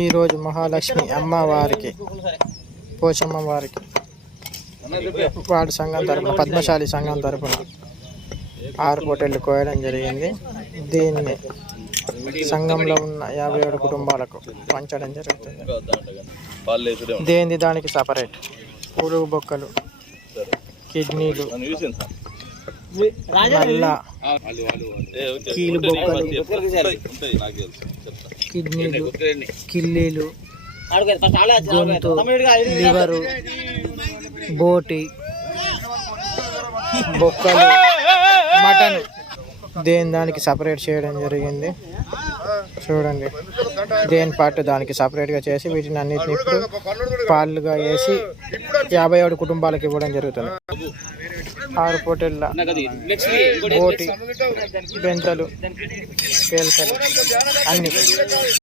ఈరోజు మహాలక్ష్మి అమ్మవారికి పోచమ్మ వారికి వార్డు సంఘం తరపున పద్మశాలి సంఘం తరపున 6 పొట్టేళ్ళు కోయడం జరిగింది. దీన్ని సంఘంలో ఉన్న 57 కుటుంబాలకు పంచడం జరుగుతుంది. దేని దానికి సపరేట్ పురుగు బొక్కలు, కిడ్నీలు, నల్ల కీలు బొక్కలు, కిడ్నీలు, కిల్లీలు, గొంతు, లివరు, బోటి, బొక్కలు, మటన్ దేని దానికి సపరేట్ చేయడం జరిగింది. చూడండి, దేని పార్ట్ దానికి సపరేట్గా చేసి వీటిని అన్నిటిని ఇప్పుడు పాలుగా వేసి 57 కుటుంబాలకు ఇవ్వడం జరుగుతుంది. 6 పొట్టేళ్ళ బోటి, బెంతలు, పేలికలు అన్ని